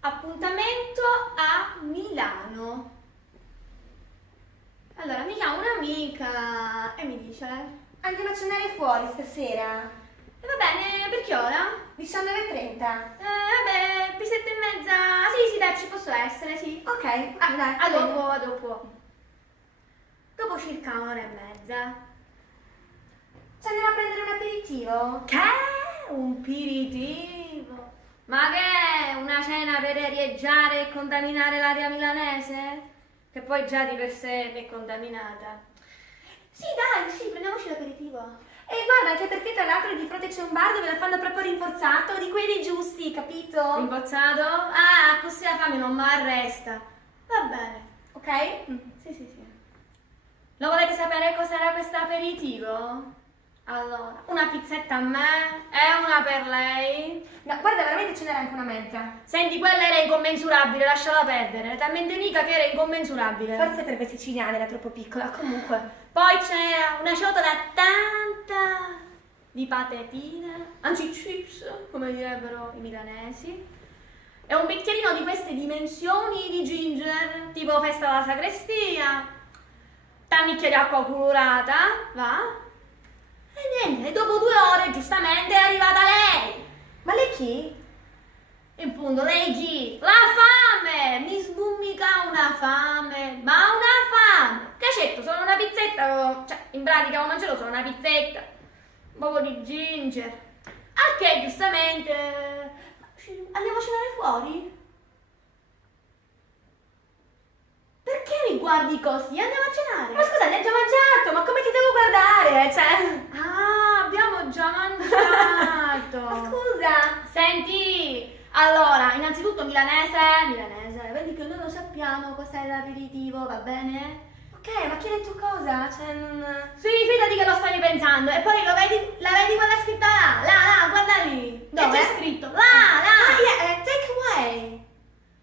appuntamento a Milano. Allora, mi chiama un'amica e mi dice: Andiamo a cenare fuori stasera. e va bene, per che ora? 19:30. Vabbè, per 7:30. Sì, dai, ci posso essere, sì. Ok, dai. A dopo, a dopo. Dopo circa un'ora e mezza. Ci andiamo a prendere un aperitivo? Che? Un aperitivo? Ma che è? Una cena per arieggiare e contaminare l'aria milanese? Che poi già di per sé è contaminata. Sì, dai, sì, prendiamoci l'aperitivo. E guarda, anche perché tra l'altro di fronte c'è un bar dove la fanno proprio rinforzato, di quelli giusti, capito? Rimborsato? Ah, così la fame non mi arresta. Va bene. Ok? Sì, sì, sì. Lo volete sapere cos'era questo aperitivo? Allora, una pizzetta a me e una per lei. No, guarda, veramente ce n'era anche una mezza. Senti, quella era incommensurabile, lasciala perdere. Talmente mica che era incommensurabile. Forse per queste siciliane era troppo piccola, comunque. Poi c'era una ciotola tanta di patatine, anzi chips, come direbbero i milanesi, e un bicchierino di queste dimensioni di ginger, tipo festa alla sacrestia, tannicchia di acqua colorata, va? E niente, dopo 2 ore giustamente è arrivata lei. Ma lei chi? In fondo, lei chi? La fame! Mi sbummica una fame, ma una fame! Che certo, sono una pizzetta, cioè, in pratica ho mangiato solo una pizzetta, un po' di ginger. A che, giustamente, andiamo a cenare fuori? Perché mi guardi così? Andiamo a cenare! Ma scusa, ne hai già mangiato, ma come ti devo guardare? Cioè... Ah, abbiamo già mangiato! Ma scusa! Senti, allora, innanzitutto milanese, vedi che noi lo sappiamo cos'è l'aperitivo, va bene? Ok, ma chi ha detto cosa? Cioè, non... Sì, fidati che lo stavi pensando. E poi lo vedi, la vedi quella scritta là, guarda lì. Dove? Che c'è scritto? Là. Ah, yeah, take away!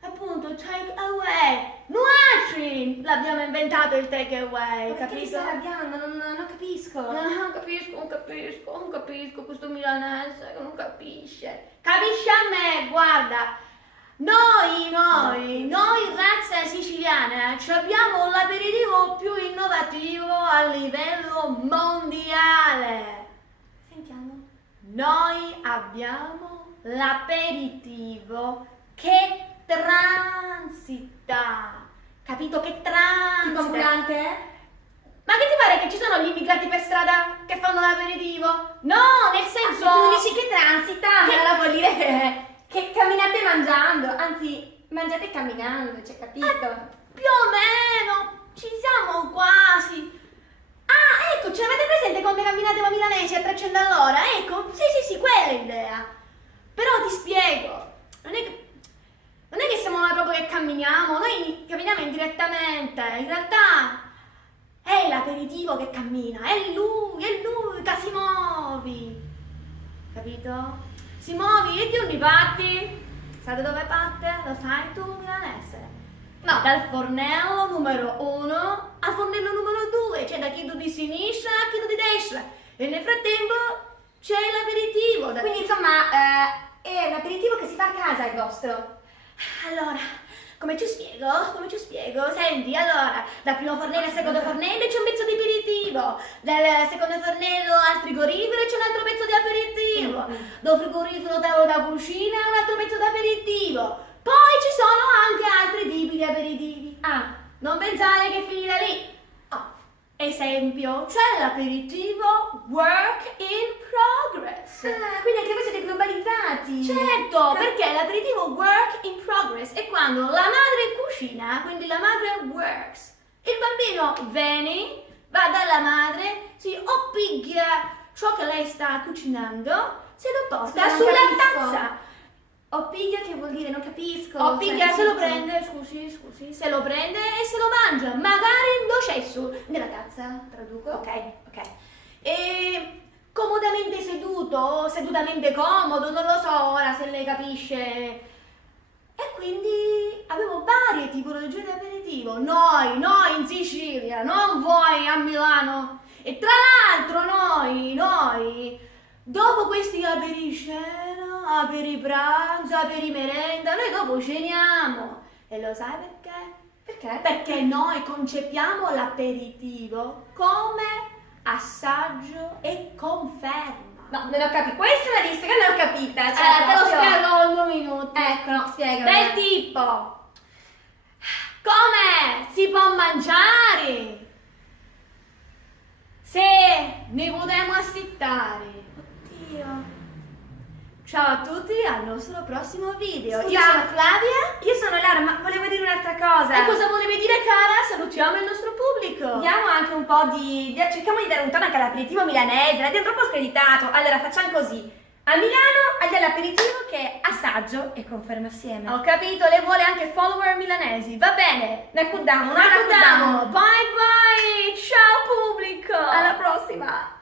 Appunto, take away. Nuaci! L'abbiamo inventato il take away, Ma perché ti capito? stai arrabbiando? Non capisco. Non capisco questo milanese che non capisce. Capisci a me, guarda. Noi razza siciliana, ci abbiamo l'aperitivo più innovativo a livello mondiale. Sentiamo. Noi abbiamo l'aperitivo che transita. Capito? Che Tipo transita. ambulante? Ma che ti pare che ci sono gli immigrati per strada che fanno l'aperitivo? No, nel senso... Tu dici che transita, Che- allora vuol dire che camminate mangiando, anzi, mangiate camminando, cioè, capito? Più o meno, ci siamo quasi. Ah, ecco, ce l'avete presente come camminate voi milanesi a 300 all'ora? Ecco, sì, quella è l'idea. Però ti spiego, non è che siamo noi proprio che camminiamo, noi camminiamo indirettamente, in realtà è l'aperitivo che cammina, è lui che si muovi, capito? Si muovi e di ogni parte, sai da dove parte? Lo sai tu, milanese? No, dal fornello numero 1 al fornello numero 2, cioè da chi di sinistra a chi di destra, e nel frattempo c'è l'aperitivo. Quindi, insomma, è un aperitivo che si fa a casa il vostro. Allora, come ci spiego? Senti, allora, dal primo fornello al secondo fornello c'è un pezzo di aperitivo, dal secondo fornello al frigorifero c'è un altro pezzo di aperitivo, dal frigorifero tavolo da cucina un altro pezzo di aperitivo, poi ci sono anche altri tipi di aperitivi. Ah, Non pensare che finirà lì. Esempio, c'è l'aperitivo work in progress. quindi anche voi siete globalizzati. Certo, perché l'aperitivo work in progress è quando la madre cucina, quindi la madre works. Il bambino viene, va dalla madre, si oppiglia ciò che lei sta cucinando, se lo porta Scusa, non sulla capisco. tazza. Oppiglia che vuol dire? Non capisco. Oppiglia, Cioè, se lo capito? prende, scusi, se lo prende e se lo mangia, magari in docesso, nella tazza, traduco. Ok. E comodamente seduto, sedutamente comodo, non lo so ora se lei capisce. E quindi avevo varie tipologie di aperitivo. Noi in Sicilia, non voi a Milano. E tra l'altro noi Dopo questi apericena, aperipranzo, aperimerenda, noi dopo ceniamo. E lo sai perché? Perché? Perché noi concepiamo l'aperitivo come assaggio e conferma. No, non ho capito. Questa è la lista che non ho capita. Cioè, Te lo proprio- spiego in 2 minuti. Ecco, no, spiega. Del tipo, come si può mangiare se ne potremo assettare. Oddio. Ciao a tutti, al nostro prossimo video. Scusa. Io sono Flavia. Io sono Lara, ma volevo dire un'altra cosa. E cosa volevi dire, cara? Salutiamo il nostro pubblico. Diamo anche un po' cerchiamo di dare un tono anche all'aperitivo milanese, l'abbiamo troppo screditato. Allora facciamo così. A Milano abbiamo l'aperitivo che è assaggio e conferma assieme. Ho capito, lei vuole anche follower milanesi. Va bene. Raccontiamo, Raccontiamo. Bye bye. Ciao pubblico. Alla prossima.